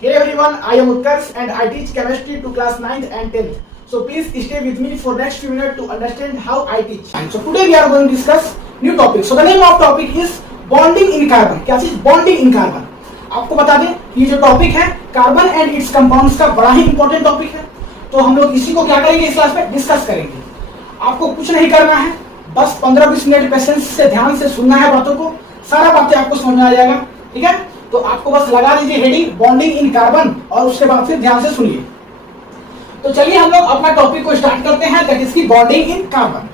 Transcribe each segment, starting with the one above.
Hey everyone, I am Utkarsh and I teach chemistry to class 9th and 10th. So please stay with me for next few minutes to understand how I teach. So today we are going to discuss new topic. So the name of topic is bonding in carbon. क्या चीज? Bonding in carbon. आपको बता दें ये जो topic है carbon and it's compounds का बड़ा ही इंपॉर्टेंट टॉपिक है। तो हम लोग इसी को क्या करेंगे इस क्लास में डिस्कस करेंगे। आपको कुछ नहीं करना है, बस 15-20 मिनट पेशेंस से ध्यान से सुनना है बातों को, सारा बातें आपको समझ में आ जाएगा। ठीक है, तो आपको बस लगा दीजिए हेडिंग बॉन्डिंग इन कार्बन और उसके बाद फिर ध्यान से सुनिए। तो चलिए हम लोग अपना टॉपिक को स्टार्ट करते हैं, दैट इज की बॉन्डिंग इन कार्बन।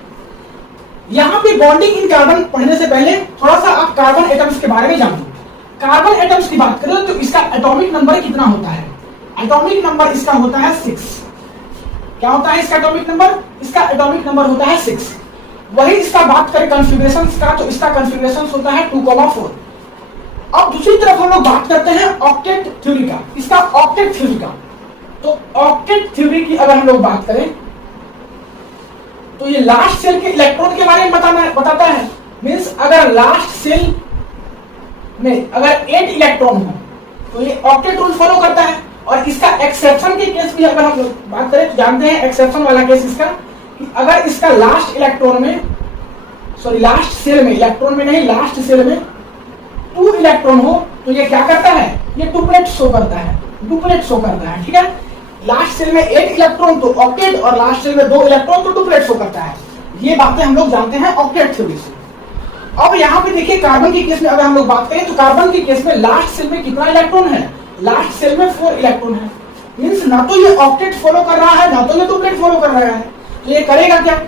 यहाँ पे बॉन्डिंग इन कार्बन पढ़ने से पहले थोड़ा सा आप कार्बन एटम्स के बारे में जान लो। कार्बन एटम्स की बात करें तो इसका एटॉमिक नंबर कितना होता है? एटॉमिक नंबर इसका होता है 6। क्या होता है इसका एटॉमिक नंबर? इसका एटॉमिक नंबर होता है 6। वही इसका बात करें कॉन्फ़िगरेशन का तो इसका कॉन्फ़िगरेशन होता है 2,4। अब दूसरी तरफ हम लोग बात करते हैं ऑक्टेट थ्योरी का, इसका ऑक्टेट थ्योरी का। तो ऑक्टेट थ्योरी की अगर हम लोग बात करें तो ये लास्ट सेल के इलेक्ट्रॉन के बारे में बताता है। मींस अगर लास्ट सेल में अगर 8 इलेक्ट्रॉन हो तो ये ऑक्टेट रूल फॉलो करता है। और इसका एक्सेप्शन के केस भी अगर हम लोग बात करें तो जानते हैं एक्सेप्शन वाला केस इसका कि अगर इसका लास्ट इलेक्ट्रॉन में लास्ट सेल में इलेक्ट्रॉन में नहीं लास्ट सेल में 2 इलेक्ट्रॉन हो तो ये क्या करता है? ये डुप्लेट शो करता है, डुप्लेट शो करता है। ठीक है, लास्ट सेल में 8 इलेक्ट्रॉन तो ऑक्टेट और लास्ट सेल में 2 इलेक्ट्रॉन तो डुप्लेट शो करता है। ये बातें हम लोग जानते हैं ऑक्टेट थ्योरी से। अब यहाँ पे देखिए कार्बन के केस में अगर हम लोग बात करें तो कार्बन के केस में लास्ट सेल में कितना इलेक्ट्रॉन है? लास्ट सेल में 4 इलेक्ट्रॉन है। मींस ना तो ये ऑक्टेट फॉलो कर रहा है ना तो ये डुप्लेट फॉलो कर रहा है। तो ये करेगा क्या?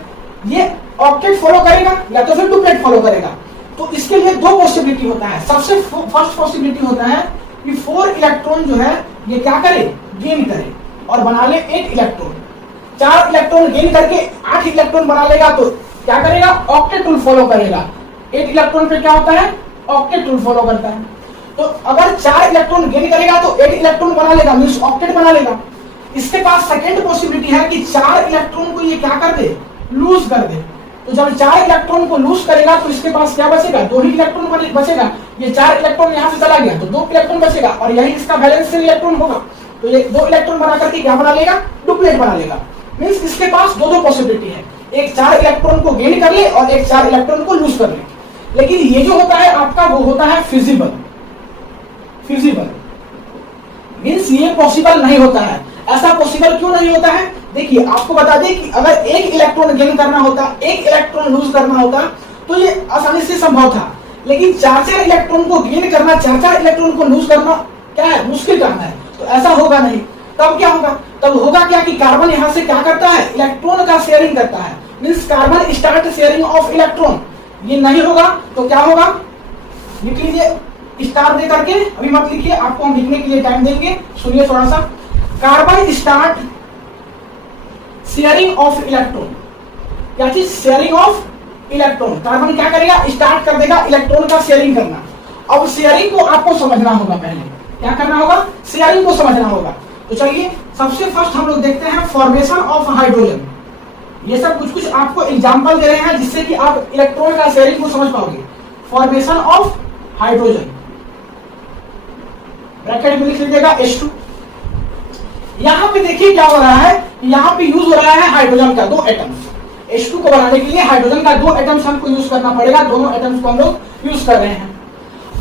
ये ऑक्टेट फॉलो करेगा या तो फिर डुप्लेट फॉलो करेगा। तो इसके लिए 2 पॉसिबिलिटी होता है। सबसे फर्स्ट पॉसिबिलिटी होता है कि 4 इलेक्ट्रॉन जो है ये क्या करे? गेन करे और बना ले 8 इलेक्ट्रॉन। 4 इलेक्ट्रॉन गेन करके 8 इलेक्ट्रॉन बना लेगा तो क्या करेगा? ऑक्टेट रूल फॉलो करेगा। 8 इलेक्ट्रॉन पे क्या होता है? ऑक्टेट रूल फॉलो करता है। तो अगर 4 इलेक्ट्रॉन गेन करेगा तो 8 इलेक्ट्रॉन बना लेगा, मींस ऑक्टेट बना लेगा। इसके पास सेकंड पॉसिबिलिटी है कि 4 इलेक्ट्रॉन को ये क्या कर दे? लूज कर दे। तो जब 4 इलेक्ट्रॉन को लूज करेगा तो इसके पास क्या बचेगा? 2 ही इलेक्ट्रॉन बचेगा। ये 4 इलेक्ट्रॉन यहाँ से चला गया तो 2 इलेक्ट्रॉन बचेगा और यही इसका वैलेंस इलेक्ट्रॉन होगा। तो ये 2 इलेक्ट्रॉन बना करके क्या बना लेगा? डुप्लेट बना लेगा। मींस इसके पास 2 पॉसिबिलिटी है, एक 4 इलेक्ट्रॉन को गेन कर ले और एक 4 इलेक्ट्रॉन को लूज कर ले। लेकिन ये जो होता है आपका वो होता है फिजिबल। फिजिबल मींस ये पॉसिबल नहीं होता है। ऐसा पॉसिबल क्यों नहीं होता है? देखिए आपको बता दें कि अगर 1 इलेक्ट्रॉन गेन करना होता, 1 इलेक्ट्रॉन लूज करना होता तो ये आसानी से संभव था। लेकिन 4-4 इलेक्ट्रॉन को गेन करना, 4-4 इलेक्ट्रॉन को लूज करना क्या है? मुश्किल काम है। तो ऐसा होगा नहीं। तब क्या होगा? तब होगा क्या कि कार्बन यहाँ से क्या करता है? इलेक्ट्रॉन का शेयरिंग करता है। Means carbon start sharing of electron. ये नहीं होगा तो क्या होगा? लिख लीजिए स्टार दे करके, अभी मत लिखिए, आपको हम लिखने के लिए टाइम देंगे। सुनिए थोड़ा सा। Carbon start sharing of electron. क्या चीज? Sharing of electron. कार्बन क्या करेगा? स्टार्ट कर देगा इलेक्ट्रॉन का शेयरिंग करना। अब शेयरिंग को आपको समझना होगा, पहले क्या करना होगा? शेयरिंग को समझना होगा। तो चलिए सबसे फर्स्ट हम लोग देखते हैं फॉर्मेशन ऑफ हाइड्रोजन। ये सब कुछ आपको एग्जांपल दे रहे हैं जिससे कि आप इलेक्ट्रॉन का शेयरिंग को समझ पाओगे। फॉर्मेशन ऑफ हाइड्रोजन ब्रैकेट में लिख लीजिएगा H2। यहाँ पे देखिए क्या हो रहा है, यहाँ पे यूज हो रहा है हाइड्रोजन का 2 एटम्स। H2 को बनाने के लिए हाइड्रोजन का 2 एटम्स हमको यूज करना पड़ेगा। दोनों एटम्स को हम लोग यूज कर रहे हैं।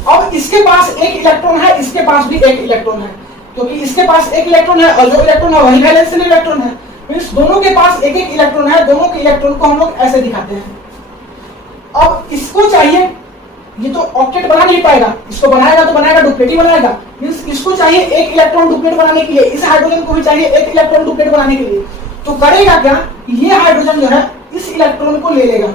अब इसके पास 1 इलेक्ट्रॉन है, इसके पास भी 1 इलेक्ट्रॉन है, क्योंकि इसके पास 1 इलेक्ट्रॉन है और जो इलेक्ट्रॉन है वही वैलेंस इलेक्ट्रॉन है। मींस दोनों के पास 1-1 इलेक्ट्रॉन है। दोनों के इलेक्ट्रॉन को हम लोग ऐसे दिखाते हैं। अब इसको चाहिए, ये तो ऑक्टेट बना नहीं पाएगा, इसको बनाएगा तो बनाएगा डुप्लेट ही बनाएगा। मींस इसको चाहिए 1 इलेक्ट्रॉन डुप्लेट बनाने के लिए, इस हाइड्रोजन को भी चाहिए 1 इलेक्ट्रॉन डुप्लेट बनाने के लिए। तो करेगा क्या? ये हाइड्रोजन जो है इस इलेक्ट्रॉन को ले लेगा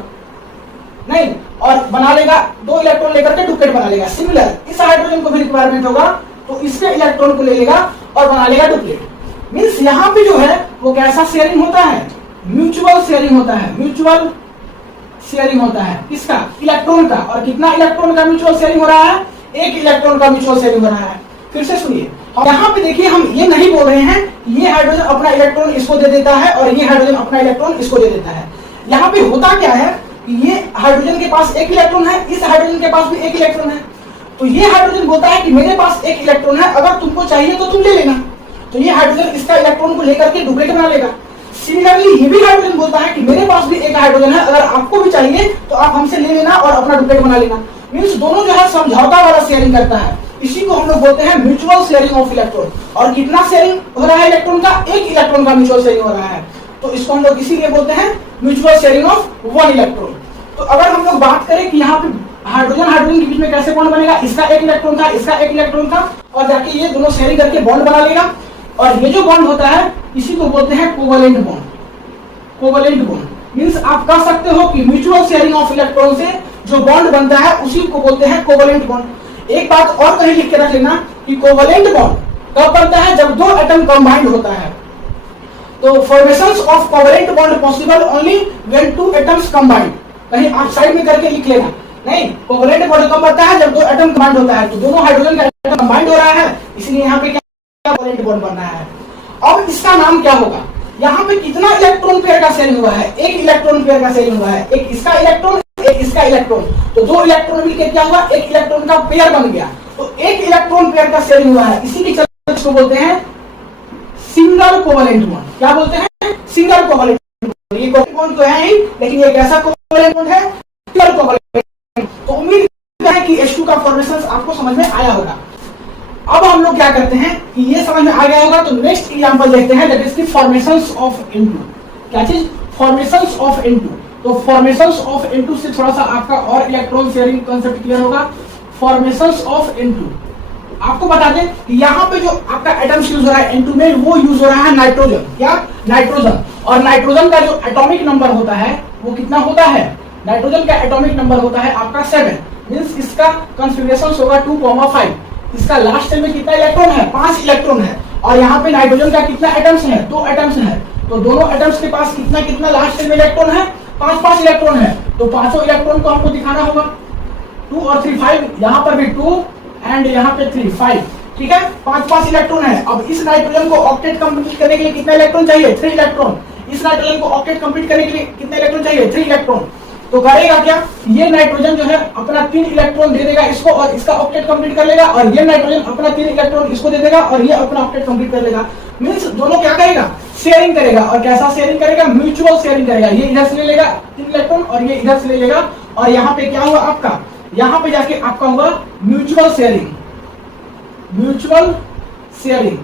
नहीं और बना लेगा 2 इलेक्ट्रॉन लेकर के डुप्लेट बना लेगा। सिमिलर इस हाइड्रोजन को भी रिक्वायरमेंट होगा तो इसके इलेक्ट्रॉन को ले लेगा और बना लेगा डुप्लेट। मींस यहाँ पे जो है वो कैसा शेयरिंग होता है? म्यूचुअल शेयरिंग होता है। म्यूचुअल शेयरिंग होता है किसका? इलेक्ट्रॉन का। और कितना इलेक्ट्रॉन का म्यूचुअल शेयरिंग हो रहा है? 1 इलेक्ट्रॉन का म्यूचुअल शेयरिंग हो रहा है। फिर से सुनिए, यहाँ पे देखिए हम ये नहीं बोल रहे हैं ये हाइड्रोजन अपना इलेक्ट्रॉन इसको दे देता है और ये हाइड्रोजन अपना इलेक्ट्रॉन इसको दे देता है। यहाँ पे होता क्या है? ये हाइड्रोजन के पास 1 इलेक्ट्रॉन है, इस हाइड्रोजन के पास भी 1 इलेक्ट्रॉन है। तो ये हाइड्रोजन बोलता है कि मेरे पास एक इलेक्ट्रॉन है, अगर तुमको चाहिए तो तुम ले लेना। तो ये हाइड्रोजन इसका इलेक्ट्रॉन को लेकर के डुप्लीकेट बना लेगा। सिमिलरली ये भी हाइड्रोजन बोलता है कि मेरे पास भी एक हाइड्रोजन है, अगर आपको भी चाहिए तो आप हमसे ले लेना और अपना डुप्लीकेट बना लेना। मींस दोनों जो है समझौता वाला शेयरिंग करता है। इसी को हम लोग बोलते हैं म्यूचुअल शेयरिंग ऑफ इलेक्ट्रॉन। और कितना शेयरिंग हो रहा है इलेक्ट्रॉन का? एक इलेक्ट्रॉन का म्यूचुअल शेयरिंग हो रहा है। तो इसको हम लोग इसीलिए बोलते हैं mutual sharing of one electron. तो अगर हम लोग बात करें कि यहाँ पे हाइड्रोजन हाइड्रोजन के बीच में कैसे बॉन्ड बनेगा, इसका एक इलेक्ट्रॉन था, इसका एक इलेक्ट्रॉन था, और जाके ये दोनों शेयरिंग करके बॉन्ड बना लेगा। और ये जो बॉन्ड होता है इसी को बोलते हैं covalent bond. Covalent bond means आप कह सकते हो कि म्यूचुअल शेयरिंग ऑफ इलेक्ट्रॉन से जो बॉन्ड बनता है उसी को बोलते हैं कोवलेंट बॉन्ड। एक बात और कहीं लिख के रख लेना कि कोवलेंट बॉन्ड कब बनता है? जब दो एटम कंबाइंड होता है। तो formations of covalent bond possible only when two atoms combined. कहीं आप साइड में करके लिख लेना, नहीं, कोवलेंट बॉन्ड कब बनता है? जब दो एटम कंबाइंड होता है। तो दोनों हाइड्रोजन का एटम कंबाइंड हो रहा है, इसलिए यहाँ पे क्या कोवलेंट बॉन्ड बन रहा है। अब इसका नाम क्या होगा? यहाँ पे कितना इलेक्ट्रॉन पेयर का शेयरिंग हुआ है? एक इलेक्ट्रॉन पेयर का शेयरिंग हुआ है। एक इसका इलेक्ट्रॉन, एक इसका इलेक्ट्रॉन, तो दो इलेक्ट्रॉन मिलकर क्या हुआ? एक इलेक्ट्रॉन का पेयर बन गया। तो एक इलेक्ट्रॉन पेयर का शेयरिंग हुआ है, इसी के चलते इसको बोलते हैं सिंगल कोवलेंट बॉन्ड। क्या बोलते हैं? Single covalent bond. ये कोवलेंट बॉन्ड तो है ही, लेकिन ये कैसा कोवलेंट बॉन्ड है? Single covalent. तो उम्मीद है कि H2 का फॉर्मेशन आपको समझ में आया होगा। अब हम लोग क्या करते हैं कि ये समझ में आ गया होगा, तो नेक्स्ट एग्जांपल देखते हैं, that is the formations of N2। क्या चीज? Formations of N2। तो फॉर्मेशंस ऑफ N2 से थोड़ा सा आपका और इलेक्ट्रॉन शेयरिंग कांसेप्ट क्लियर होगा। फॉर्मेशंस ऑफ N2 आपको बता दें कि यहाँ पे जो आपका एटम्स यूज हो रहा है N2 में, वो यूज हो रहा है नाइट्रोजन। क्या? नाइट्रोजन। और नाइट्रोजन का जो एटॉमिक नंबर होता है वो कितना होता है? नाइट्रोजन का एटॉमिक नंबर होता है आपका 7। मींस इसका कॉन्फिगरेशन होगा 2,5। इसका लास्ट सेल में कितना इलेक्ट्रॉन है? 5 इलेक्ट्रॉन है। और यहाँ पे नाइट्रोजन का कितना एटम्स है? 2 एटम्स है। तो दोनों एटम्स के पास कितना कितना लास्ट सेल में इलेक्ट्रॉन है? 5 इलेक्ट्रॉन है। तो पांचों इलेक्ट्रॉन को हमको दिखाना होगा। 2 और 3 5, यहाँ पर भी 2 एंड यहाँ पे 3 5। ठीक है, 5 इलेक्ट्रॉन है। अब इस नाइट्रोजन को ऑक्टेट कंप्लीट करने के लिए कितना इलेक्ट्रॉन चाहिए? 3 इलेक्ट्रॉन। इस नाइट्रोजन को ऑक्टेट कंप्लीट करने के लिए कितना इलेक्ट्रॉन चाहिए? 3 इलेक्ट्रॉन। तो करेगा क्या? ये नाइट्रोजन जो है अपना 3 इलेक्ट्रॉन दे देगा इसको और इसका ऑक्टेट कंप्लीट कर लेगा, और ये नाइट्रोजन अपना 3 इलेक्ट्रॉन इसको दे देगा और ये अपना ऑक्टेट कंप्लीट कर लेगा। मींस दोनों क्या करेगा? शेयरिंग करेगा। और कैसा शेयरिंग करेगा? म्यूचुअल शेयरिंग करेगा। ये इधर से ले लेगा 3 इलेक्ट्रॉन और ये इधर से ले लेगा, और यहाँ पे क्या हुआ आपका? यहाँ पे जाके आपका हुआ म्यूचुअल शेयरिंग। म्यूचुअल शेयरिंग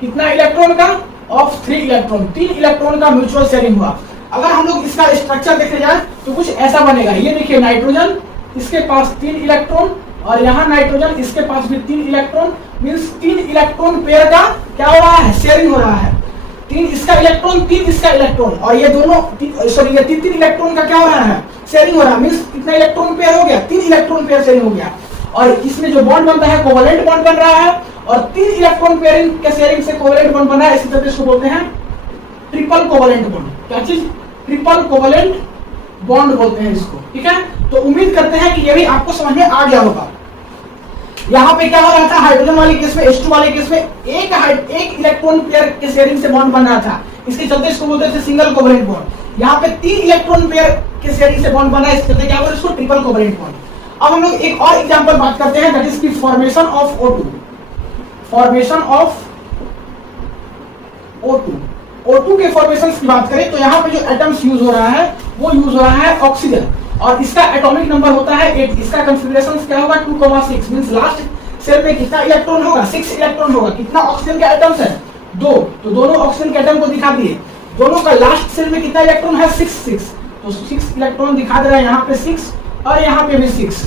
कितना इलेक्ट्रॉन का? Of 3 electron. 3 इलेक्ट्रॉन का म्यूचुअल शेयरिंग हुआ। अगर हम लोग इसका स्ट्रक्चर देखने जाए तो कुछ ऐसा बनेगा। ये देखिए, नाइट्रोजन इसके पास 3 इलेक्ट्रॉन, और यहाँ नाइट्रोजन इसके पास भी 3 इलेक्ट्रॉन। मींस 3 इलेक्ट्रॉन पेयर का क्या हो रहा है? शेयरिंग हो रहा है। 3 इसका इलेक्ट्रॉन, 3 इसका इलेक्ट्रॉन, और ये दोनों सॉरी ये 3 इलेक्ट्रॉन का क्या हो रहा है? शेयरिंग हो रहा है। मींस कितना इलेक्ट्रॉन पेयर हो गया? 3 इलेक्ट्रॉन पेयर शेयरिंग हो गया। और इसमें जो बॉन्ड बनता है कोवलेंट बॉन्ड बन रहा है, और 3 इलेक्ट्रॉन पेयरिंग के शेयरिंग से कोवलेंट बॉन्ड बन रहा है। इसी तरह इसको बोलते हैं ट्रिपल कोवलेंट बॉन्ड। क्या चीज? ट्रिपल कोवलेंट बॉन्ड बोलते हैं इसको। ठीक है, तो उम्मीद करते हैं कि ये भी आपको समझ में आ गया होगा। यहाँ पे क्या हो रहा था? हाइड्रोजन वाले केस में, H2 वाले केस में एक इलेक्ट्रॉन पेयर के शेयरिंग से बॉन्ड बन रहा था, इसके चलते इसको बोलते थे सिंगल कोवलेंट बॉन्ड। यहाँ पे 3 इलेक्ट्रॉन पेयर के शेयरिंग से बॉन्ड बना है, इसके चलते क्या बोलते हैं? इसको ट्रिपल कोवलेंट बॉन्ड। अब हम लोग एक और एग्जांपल बात करते हैं, that is the formation of O2। Formation of O2। O2 के फॉर्मेशन की बात करें तो यहाँ पे जो एटम्स यूज हो रहा है वो यूज हो रहा है ऑक्सीजन, और इसका एटॉमिक नंबर होता है 8। इसका कॉन्फिगरेशन क्या होगा? 2,6। मींस लास्ट सेल में कितना इलेक्ट्रॉन होगा? 6 इलेक्ट्रॉन होगा। कितना ऑक्सीजन के एटम्स है? 2। तो दोनों ऑक्सीजन के एटम को दिखा दिए। दोनों का लास्ट सेल में कितना इलेक्ट्रॉन है? 6। तो 6 इलेक्ट्रॉन दिखा दे रहा है यहाँ पे 6, और यहाँ पे भी 6।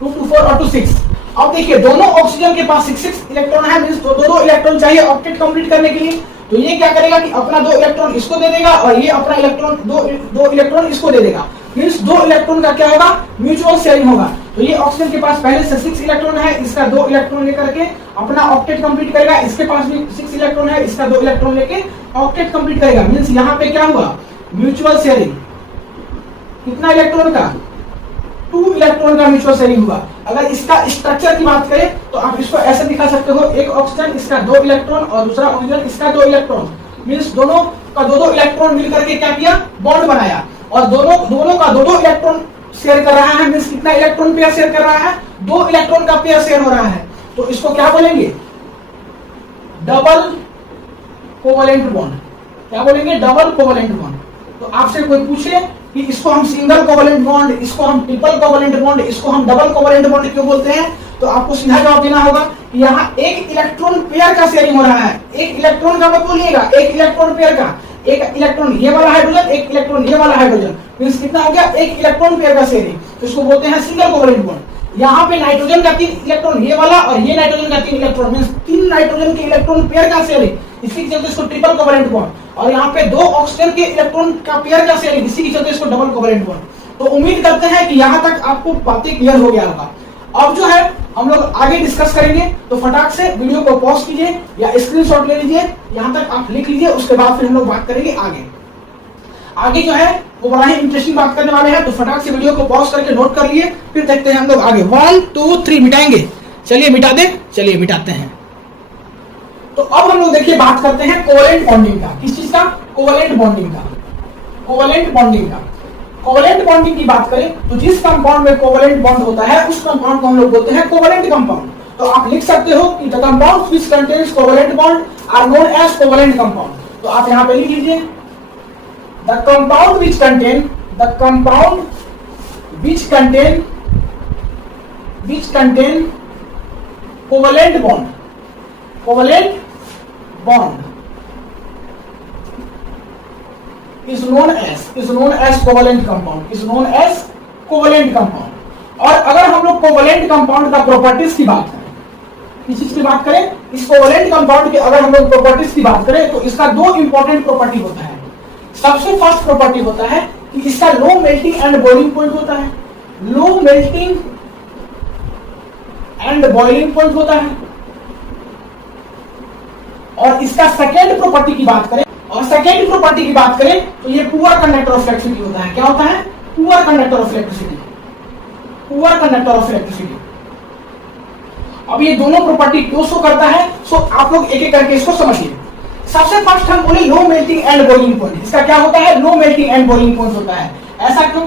2 to 4 और 2 6। अब देखिए, दोनों ऑक्सीजन के पास 6 इलेक्ट्रॉन है। मींस दो इलेक्ट्रॉन चाहिए ऑक्टेट कंप्लीट करने के लिए। तो ये क्या करेगा कि अपना 2 इलेक्ट्रॉन इसको दे देगा, और ये अपना इलेक्ट्रॉन दो इलेक्ट्रॉन इसको दे देगा। मींस 2 इलेक्ट्रॉन का क्या होगा? म्यूचुअल शेयरिंग होगा। तो ये ऑक्सीजन के पास पहले से 6 इलेक्ट्रॉन है, इसका 2 इलेक्ट्रॉन लेकर के अपना ऑक्टेट कंप्लीट करेगा। इसके पास भी 6 इलेक्ट्रॉन है, इसका 2 इलेक्ट्रॉन लेके ऑक्टेट कंप्लीट करेगा। मींस यहाँ पे क्या हुआ? Mutual sharing. कितना इलेक्ट्रॉन का? 2 इलेक्ट्रॉन का म्यूचुअल शेयरिंग हुआ। अगर इसका स्ट्रक्चर की बात करें तो आप इसको ऐसे दिखा सकते हो, एक ऑक्सीजन इसका 2 इलेक्ट्रॉन और दूसरा ऑक्सीजन इसका 2 इलेक्ट्रॉन। मींस दोनों का 2 इलेक्ट्रॉन मिलकर के क्या किया? बॉन्ड बनाया, और दोनों का 2 इलेक्ट्रॉन शेयर कर रहा है। मींस कितना इलेक्ट्रॉन पेयर शेयर कर रहा है? दो इलेक्ट्रॉन का पेयर शेयर हो रहा है, तो इसको क्या बोलेंगे? Double covalent bond. क्या बोलेंगे? Double covalent bond. तो आपसे कोई पूछे कि इसको हम सिंगल कोवलेंट बॉन्ड, इसको हम ट्रिपल कोवलेंट बॉन्ड, इसको हम डबल कोवलेंट बॉन्ड क्यों बोलते हैं, तो आपको सीधा जवाब देना होगा कि यहाँ एक इलेक्ट्रॉन पेयर का शेयरिंग हो रहा है। एक इलेक्ट्रॉन का मतलब बोलिएगा, एक इलेक्ट्रॉन पेयर का, एक इलेक्ट्रॉन ये वाला हाइड्रोजन, एक इलेक्ट्रॉन ये वाला हाइड्रोजन, मींस कितना हो गया? एक इलेक्ट्रॉन पेयर का शेयरिंग, तो इसको बोलते हैं सिंगल कोवलेंट बॉन्ड। यहाँ पे नाइट्रोजन का 3 इलेक्ट्रॉन ये वाला और ये नाइट्रोजन का 3 इलेक्ट्रॉन, मींस 3 नाइट्रोजन के इलेक्ट्रॉन पेयर का शेयरिंग, इसी के चलते इसको ट्रिपल कोवलेंट बॉन्ड। और यहाँ पे 2 ऑक्सीजन के इलेक्ट्रॉन का पेयर का शेयरिंग, इसी के चलते इसको डबल कोवलेंट बॉन्ड। तो उम्मीद करते हैं कि यहाँ तक आपको बातें क्लियर हो गया होगा। अब जो है हम लोग आगे डिस्कस करेंगे, तो फटाक से वीडियो को पॉज कीजिए या स्क्रीनशॉट ले लीजिए, यहाँ तक आप लिख लीजिए, उसके बाद फिर हम लोग बात करेंगे आगे। आगे जो है वो बड़ा ही इंटरेस्टिंग बात करने वाले हैं, तो फटाक से वीडियो को पॉज करके नोट कर लिए, फिर देखते हैं हम लोग आगे। 1 2 3 मिटाएंगे। चलिए मिटा दे, चलिए मिटाते हैं। तो अब हम लोग देखिए बात करते हैं कोवलेंट बॉन्डिंग का। किस चीज का? कोवलेंट बॉन्डिंग का। कोवलेंट बॉन्डिंग का कोवलेंट बॉन्डिंग की बात करें तो जिस कंपाउंड में कोवलेंट बॉन्ड होता है उस कंपाउंड को हम लोग बोलते हैं कोवलेंट कंपाउंड। तो आप लिख सकते हो कि the compounds which contains covalent bond are known as covalent compound. तो आप यहां पे लिख लीजिए the compound which contain covalent bond is known as covalent compound। और अगर हम लोग कोवलेंट कंपाउंड का प्रॉपर्टीज की बात करें, किस चीज की बात करें? इस कोवलेंट कंपाउंड की अगर हम लोग प्रॉपर्टीज की बात करें तो इसका 2 इंपॉर्टेंट प्रॉपर्टी होता है। सबसे फर्स्ट प्रॉपर्टी होता है कि इसका लो मेल्टिंग एंड बॉइलिंग पॉइंट होता है। Low melting and boiling point होता है। और इसका सेकेंड प्रॉपर्टी की बात करें तो ये पुअर कंडक्टर ऑफ इलेक्ट्रिसिटी होता है। क्या होता है? Poor conductor of electricity. अब ये दोनों प्रॉपर्टी क्यों शो करता है, सो आप लोग एक एक करके इसको समझिए। सबसे फर्स्ट हम बोले low melting and boiling point. इसका क्या होता है? Low melting and boiling point होता है। ऐसा क्यों?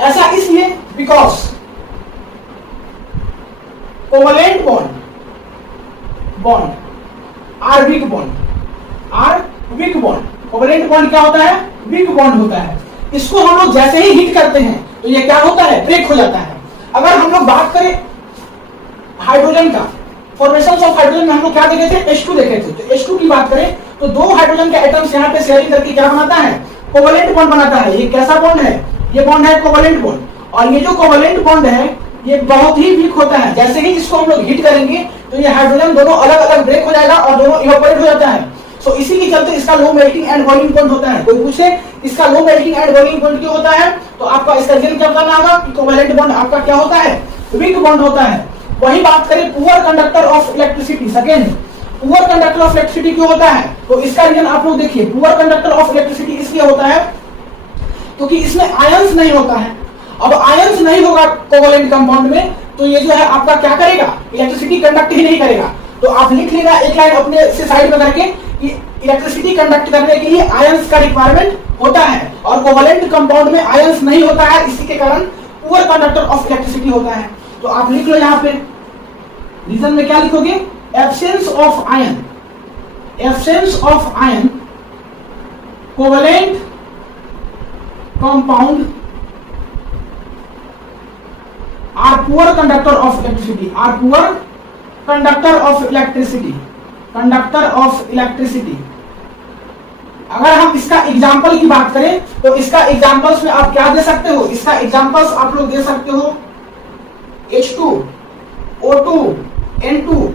ऐसा इसलिए because covalent bond are weak bond. Covalent bond क्या होता है? वीक बॉन्ड होता है। इसको हम लोग जैसे ही हिट करते हैं तो ये क्या होता है? ब्रेक हो जाता है। अगर हम लोग बात करें हाइड्रोजन का, फॉर्मेशन ऑफ हाइड्रोजन में हम लोग क्या देखे थे? H2 देखे थे। तो H2 की बात करें तो 2 हाइड्रोजन के एटम्स यहाँ पे शेयरिंग करके क्या बनाता है? कोवलेंट बॉन्ड बनाता है। ये कैसा बॉन्ड है? ये बॉन्ड है कोवलेंट बॉन्ड। और ये जो कोवलेंट बॉन्ड है ये बहुत ही वीक होता है। जैसे ही इसको हम लोग हिट करेंगे तो ये हाइड्रोजन दोनों अलग अलग ब्रेक हो जाएगा और दोनों इवेपोरेट हो जाता है। सो इसी के चलते इसका लो मेल्टिंग एंड बॉइलिंग पॉइंट होता है। कोई पूछे इसका लो मेल्टिंग एंड बॉइलिंग पॉइंट क्यों होता है, तो आपका इसका रीजन क्या बताना होगा कि कोवलेंट बॉन्ड आपका क्या होता है? वीक बॉन्ड होता है। वही बात करें poor conductor of electricity, second poor conductor of electricity क्यों होता है, तो इसका रीजन आप लोग देखिए। पुअर कंडक्टर ऑफ इलेक्ट्रिसिटी इसलिए होता है क्योंकि इसमें आयंस नहीं होता है। अब आयंस नहीं होगा कोवलेंट कंपाउंड में तो ये जो है आपका क्या करेगा? इलेक्ट्रिसिटी कंडक्ट ही नहीं करेगा। तो आप लिख लेना एक लाइन अपने से साइड में करके कि इलेक्ट्रिसिटी कंडक्ट करने के लिए आयंस का रिक्वायरमेंट होता है और कोवलेंट कंपाउंड में आयंस नहीं होता है, इसी के कारण पुअर कंडक्टर ऑफ इलेक्ट्रिसिटी होता है। तो आप लिख लो यहाँ पे रीजन में क्या लिखोगे? Absence of ion covalent compound are poor conductor of electricity. अगर हम इसका एग्जाम्पल की बात करें तो इसका एग्जाम्पल्स में आप क्या दे सकते हो? इसका एग्जाम्पल्स आप लोग दे सकते हो H2, O2, N2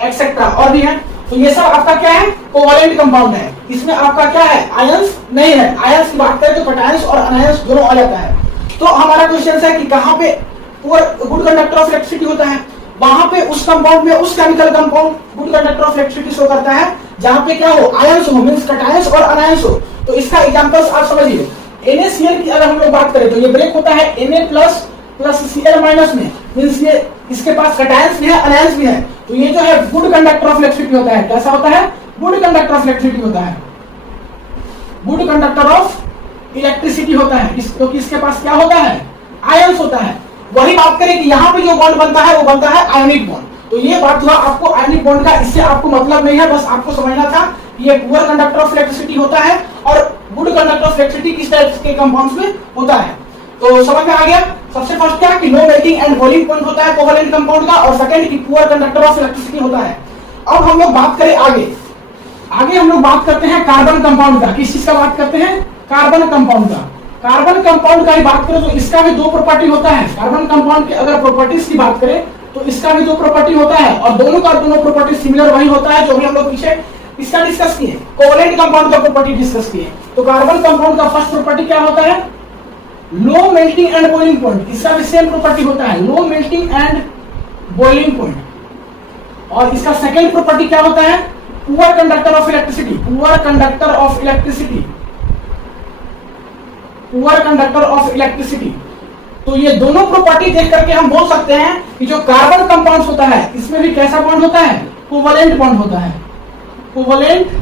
एक्सेट्रा और भी है। तो ये सब आपका क्या है? कोवलेंट कंपाउंड है। इसमें आपका क्या है? आयंस नहीं है। आयंस की बात करें तो कैटायंस और अनायंस दोनों आ जाता है। तो हमारा क्वेश्चन है कि कहां पे गुड कंडक्टर ऑफ इलेक्ट्रिसिटी होता है? वहां पे उस कंपाउंड में उस chemical compound good conductor of electricity show करता है जहां पे क्या हो? आयंस हो, मींस कैटायंस और अनायंस हो। तो इसका एग्जांपल्स आप समझिए। NaCl की अगर हम लोग बात करें तो ये ब्रेक होता है Na+ Cl- में, मींस ये इसके पास कैटायंस भी है अनायंस भी है। तो ये जो है गुड कंडक्टर ऑफ इलेक्ट्रिसिटी होता है। कैसा होता है? गुड कंडक्टर ऑफ इलेक्ट्रिसिटी होता है। गुड कंडक्टर ऑफ इलेक्ट्रिसिटी होता है क्योंकि इसके पास क्या होता है? आयंस होता है। वही बात करें कि यहाँ पे जो बॉन्ड बनता है वो बनता है आयोनिक बॉन्ड। तो ये बात हुआ आपको आयोनिक बॉन्ड का, इससे आपको मतलब नहीं है, बस आपको समझना था ये पुअर कंडक्टर ऑफ इलेक्ट्रिसिटी होता है और गुड कंडक्टर ऑफ इलेक्ट्रिसिटी किस टाइप के कंपाउंड्स में होता है। तो समझ में आ गया। सबसे फर्स्ट क्या कि लो मेल्टिंग एंड बॉइलिंग पॉइंट होता है कोवेलेंट कंपाउंड का, और सेकंड कि पुअर कंडक्टर ऑफ इलेक्ट्रिसिटी होता है। अब हम लोग बात करें आगे हम लोग बात करते हैं कार्बन कंपाउंड का। किस चीज का बात करते हैं? कार्बन कंपाउंड का। कार्बन कंपाउंड का ही बात करें तो इसका भी दो प्रॉपर्टी होता है। कार्बन कंपाउंड की अगर प्रॉपर्टीज की बात करें तो इसका भी दो प्रॉपर्टी होता है, और दोनों का दोनों प्रॉपर्टी सिमिलर वही होता है जो भी हम लोग पीछे इसका डिस्कस किए, कोवेलेंट कंपाउंड का प्रॉपर्टी डिस्कस किए। तो कार्बन कंपाउंड का फर्स्ट प्रॉपर्टी क्या होता है? Low melting and boiling point. इसका भी सेम प्रॉपर्टी होता है, low melting and boiling point. और इसका सेकंड प्रॉपर्टी क्या होता है? Poor conductor of electricity. Poor conductor of electricity, poor conductor of electricity. तो ये दोनों प्रॉपर्टी देख करके हम बोल सकते हैं कि जो कार्बन कंपाउंड होता है इसमें भी कैसा बॉन्ड होता है? कोवेलेंट बॉन्ड होता है, कोवेलेंट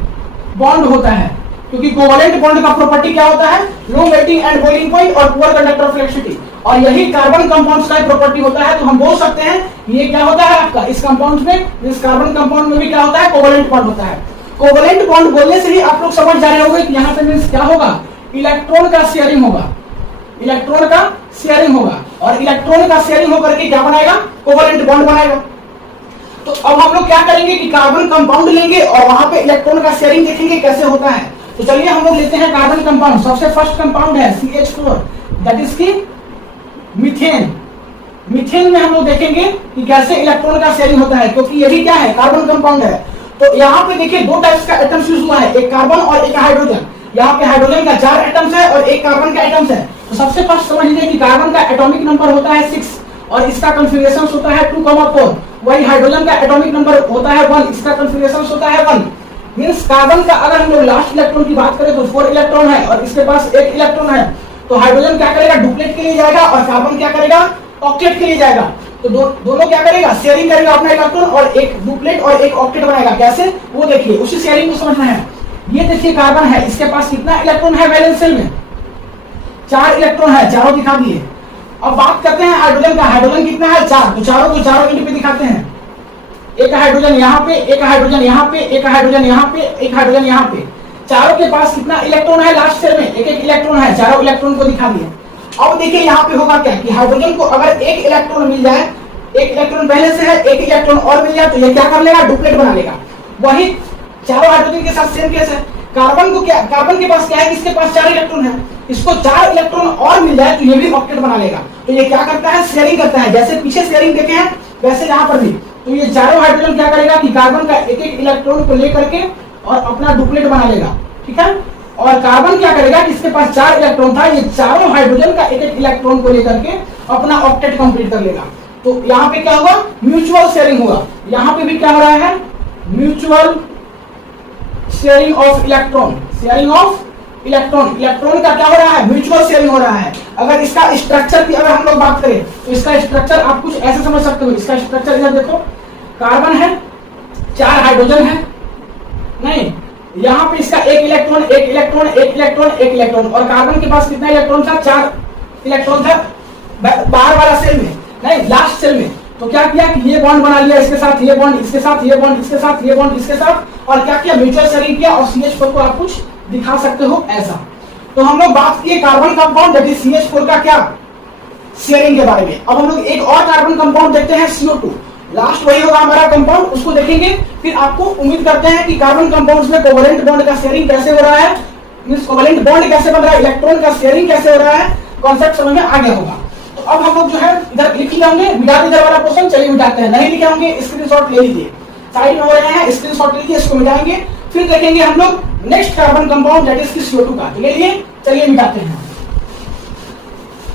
बॉन्ड होता है। क्योंकि कोवेलेंट बॉन्ड का प्रॉपर्टी क्या होता है? Low melting and boiling point और पुअर कंडक्टर ऑफ इलेक्ट्रिसिटी, और यही कार्बन कंपाउंड्स का प्रॉपर्टी होता है। तो हम बोल सकते हैं ये क्या होता है आपका इस कंपाउंड में, इस कार्बन कंपाउंड में भी क्या होता है? कोवेलेंट बॉन्ड होता है। कोवेलेंट बॉन्ड बोलने से ही आप लोग समझ जा रहे होंगे कि यहाँ पे मींस क्या होगा? इलेक्ट्रॉन का शेयरिंग होगा, इलेक्ट्रॉन का शेयरिंग होगा, और इलेक्ट्रॉन का शेयरिंग होकर के क्या बनाएगा? कोवेलेंट बॉन्ड बनाएगा। तो अब हम लोग क्या करेंगे कि कार्बन कंपाउंड लेंगे और वहां पे इलेक्ट्रॉन का शेयरिंग देखेंगे कैसे होता है। तो चलिए हम लोग लेते हैं कार्बन कंपाउंड। सबसे फर्स्ट कंपाउंड है CH4, दैट इज की मीथेन। मीथेन में हम लोग देखेंगे कि कैसे इलेक्ट्रॉन का शेयरिंग होता है, क्योंकि ये भी क्या है? कार्बन कंपाउंड है। तो यहाँ पे देखिए दो टाइप्स का एटम्स यूज हुआ है, एक कार्बन और एक हाइड्रोजन। यहाँ पे हाइड्रोजन का 4 एटम्स है और एक कार्बन का एटम्स है। तो सबसे फर्स्ट समझ लीजिए कि कार्बन का एटॉमिक नंबर होता है 6 और इसका कॉन्फ़िगरेशन होता है 2,4। वही हाइड्रोजन का एटॉमिक नंबर होता है 1, इसका कॉन्फ़िगरेशन होता है 1। मींस कार्बन का अगर हम लोग लास्ट इलेक्ट्रॉन की बात करें तो 4 इलेक्ट्रॉन है और इसके पास 1 इलेक्ट्रॉन है। तो हाइड्रोजन क्या करेगा? डुप्लेट के लिए जाएगा, और कार्बन क्या करेगा? ऑक्टेट के लिए जाएगा। तो दोनों क्या करेगा? शेयरिंग करेगा अपना इलेक्ट्रॉन, और एक डुप्लेट और एक ऑक्टेट बनाएगा। कैसे? वो देखिए, उसी शेयरिंग को समझना है। ये देखिए कार्बन है, इसके पास कितना इलेक्ट्रॉन है? वैलेंस शेल में 4 इलेक्ट्रॉन है, चारों दिखा दिए। अब बात करते हैं हाइड्रोजन का। हाइड्रोजन कितना है? 4। तो चारों को चारों इंड पे दिखाते हैं। एक हाइड्रोजन यहाँ पे, एक हाइड्रोजन यहाँ पे, एक हाइड्रोजन यहाँ पे, एक हाइड्रोजन यहाँ पे। चारों के पास कितना इलेक्ट्रॉन है? लास्ट शेल में 1-1 इलेक्ट्रॉन है, चारों इलेक्ट्रॉन को दिखा दिए। अब देखिए यहाँ पे होगा क्या कि हाइड्रोजन को अगर 1 इलेक्ट्रॉन मिल जाए, 1 इलेक्ट्रॉन पहले से है, 1 इलेक्ट्रॉन और मिल जाए, तो ये क्या कर लेगा? डुप्लेट बना लेगा। वही चारों हाइड्रोजन के साथ सेम केस है। कार्बन को क्या? कार्बन के पास क्या है? इसके पास 4 इलेक्ट्रॉन है, इसको 4 इलेक्ट्रॉन और मिल जाए तो ये भी ऑक्टेट बना लेगा। तो ये क्या करता है? शेयरिंग करता है। जैसे पीछे शेयरिंग देखे हैं वैसे यहाँ पर भी। तो ये चारों हाइड्रोजन क्या करेगा कि कार्बन का 1-1 इलेक्ट्रॉन को लेकर के और अपना डुप्लेट बना लेगा, ठीक है। और कार्बन क्या करेगा कि इसके पास 4 इलेक्ट्रॉन था, ये चारों हाइड्रोजन का 1-1 इलेक्ट्रॉन को लेकर के अपना ऑक्टेट कंप्लीट कर लेगा। तो यहाँ पे क्या होगा? म्यूचुअल शेयरिंग होगा। यहाँ पे भी क्या हो रहा है? Mutual sharing of electron, sharing of electron. Electron का क्या हो रहा है? म्यूचुअल शेयरिंग हो रहा है। अगर इसका स्ट्रक्चर की अगर हम लोग बात करें तो इसका स्ट्रक्चर आप कुछ ऐसे समझ सकते हो। इसका स्ट्रक्चर इधर देखो, कार्बन है, 4 हाइड्रोजन है, नहीं यहाँ पे इसका 1 इलेक्ट्रॉन, 1 इलेक्ट्रॉन, 1 इलेक्ट्रॉन, 1 इलेक्ट्रॉन, और कार्बन के पास कितना इलेक्ट्रॉन था? 4 इलेक्ट्रॉन था बाहर वाला सेल में, नहीं लास्ट सेल में। तो क्या किया कि ये बॉन्ड बना लिया इसके साथ, ये बॉन्ड इसके साथ, ये बॉन्ड इसके साथ, ये बॉन्ड इसके साथ, और क्या किया? म्यूचुअल शेयरिंग किया। और CH4 को आप कुछ दिखा सकते हो ऐसा। तो हम लोग बात किए carbon compound that is CH4 का क्या? शेयरिंग के बारे में। अब हम लोग एक और कार्बन कंपाउंड देखते हैं CO2। लास्ट वही होगा हमारा कंपाउंड, उसको देखेंगे। फिर आपको उम्मीद करते हैं कि कार्बन कंपाउंड्स में कोवेलेंट बॉन्ड का शेयरिंग कैसे हो रहा है, मींस कोवेलेंट बॉन्ड कैसे बन रहा है, इलेक्ट्रॉन का शेयरिंग कैसे हो रहा है, कॉन्सेप्ट समझ में आ गया होगा। तो अब हम लोग जो है इधर लिख लिया होंगे, मिटा इधर वाला क्वेश्चन, चलिए मिटाते हैं। नहीं लिखे होंगे स्क्रीनशॉट ले लीजिए, साइड में हो रहे हैं, स्क्रीनशॉट लीजिए, इसको मिटाएंगे। फिर देखेंगे हम लोग next carbon compound that is CO2 का। तो ले लिए, चलिए मिटाते हैं।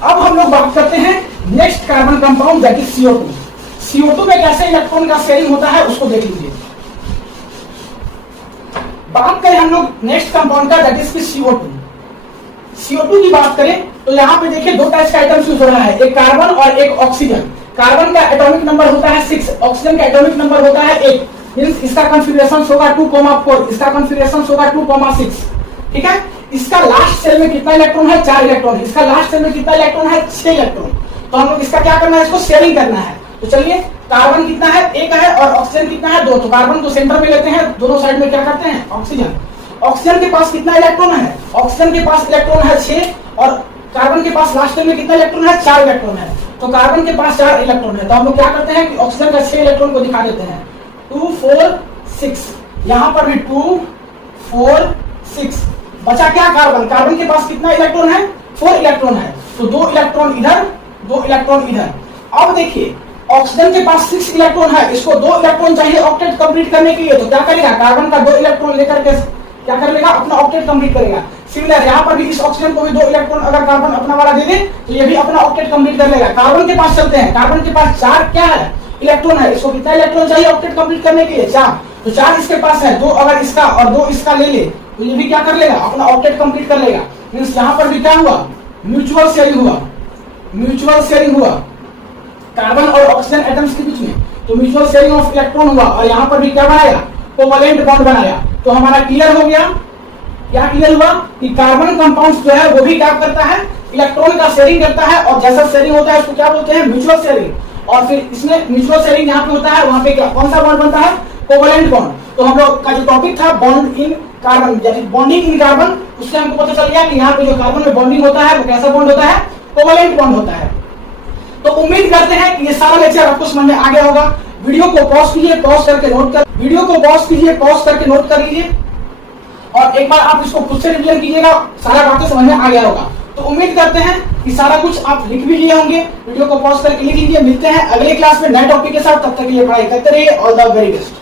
अब हम लोग बात करते हैं next carbon compound that is CO2। CO2 में कैसे इलेक्ट्रॉन का शेयरिंग होता है उसको देख लीजिए। बात करें हम लोग नेक्स्ट कंपाउंड का दैट इज CO2। CO2 की बात करें तो यहाँ पे देखिए दो टाइप्स का आइटम्स यूज हो रहा है, एक कार्बन और एक ऑक्सीजन। कार्बन का एटॉमिक नंबर होता है 6, ऑक्सीजन का एटॉमिक नंबर होता है 1। मींस इसका कॉन्फ़िगरेशन होगा 2,4, इसका कॉन्फ़िगरेशन होगा 2,6, ठीक है। इसका लास्ट सेल में कितना इलेक्ट्रॉन है? 4 इलेक्ट्रॉन। इसका लास्ट सेल में कितना इलेक्ट्रॉन है? 6 इलेक्ट्रॉन। तो हम लोग इसका क्या करना है, इसको शेयरिंग करना है। तो चलिए, कार्बन कितना है, एक है, और ऑक्सीजन कितना है, दो। तो कार्बन को सेंटर में लेते हैं, दोनों साइड में क्या करते हैं, ऑक्सीजन। ऑक्सीजन के पास कितना इलेक्ट्रॉन है, ऑक्सीजन के पास इलेक्ट्रॉन है 6, और कार्बन के पास लास्ट में कितना इलेक्ट्रॉन है, 4 इलेक्ट्रॉन है। तो कार्बन के पास 4 इलेक्ट्रॉन है, तो हम लोग क्या करते हैं कि ऑक्सीजन का 6 इलेक्ट्रॉन को दिखा देते हैं, 2 4 6। यहाँ पर भी 2 4 6। बचा क्या, कार्बन। कार्बन के पास कितना इलेक्ट्रॉन है, 4 इलेक्ट्रॉन है। तो 2 इलेक्ट्रॉन इधर, 2 इलेक्ट्रॉन इधर। अब देखिए, ऑक्सीजन के पास 6 इलेक्ट्रॉन है, इसको 2 इलेक्ट्रॉन चाहिए ऑक्टेट कंप्लीट करने के लिए। तो क्या करेगा, कार्बन का 2 इलेक्ट्रॉन लेकर के क्या कर लेगा, अपना ऑक्टेट कंप्लीट करेगा। सिमिलर यहाँ पर भी इस ऑक्सीजन को भी 2 इलेक्ट्रॉन अगर कार्बन अपना वाला दे दे तो ये भी अपना ऑक्टेट कंप्लीट कर लेगा। कार्बन के पास चलते हैं, कार्बन के पास 4 क्या है, इलेक्ट्रॉन है। इसको कितना इलेक्ट्रॉन चाहिए ऑक्टेट कंप्लीट करने के लिए, 4। तो 4 इसके पास है, 2 अगर इसका और 2 इसका ले ले तो ये भी क्या कर लेगा, अपना ऑक्टेट कंप्लीट कर लेगा। मींस यहाँ पर भी क्या हुआ, म्यूचुअल शेयरिंग हुआ, म्यूचुअल शेयरिंग हुआ कार्बन और ऑक्सीजन एटम्स के बीच में। तो म्यूचुअल शेयरिंग ऑफ इलेक्ट्रॉन हुआ, और यहाँ पर भी क्या बनाया, कोवैलेंट बॉन्ड बनाया। तो हमारा क्लियर हो गया, क्या क्लियर हुआ कि कार्बन कंपाउंड जो है वो भी क्या करता है, इलेक्ट्रॉन का शेयरिंग करता है, और जैसा शेयरिंग होता है उसको क्या बोलते हैं, म्यूचुअल शेयरिंग। और फिर इसमें म्यूचुअल शेयरिंग यहाँ पे होता है, वहां पे कौन सा बॉन्ड बनता है, कोवैलेंट बॉन्ड। तो हम लोग का जो टॉपिक था bond in carbon, bonding in carbon, उससे हमको पता चल गया कि यहाँ पे जो कार्बन में बॉन्डिंग होता है वो कैसा बॉन्ड होता है, कोवैलेंट बॉन्ड होता है। तो उम्मीद करते हैं कि ये सारा लेक्चर आपको समझ में आ गया होगा। वीडियो को पॉज कीजिए, पॉज करके नोट कर, वीडियो को पॉज कीजिए, पॉज करके नोट कर लीजिए, और एक बार आप इसको खुद से रिवीजन कीजिएगा, सारा बातें समझ में आ गया होगा। तो उम्मीद करते हैं कि सारा कुछ आप लिख भी लिए होंगे। वीडियो को पॉज करके लिख लीजिए। मिलते हैं अगले क्लास में नए टॉपिक के साथ, तब तक के लिए पढ़ाई करते रहिए। All the very best.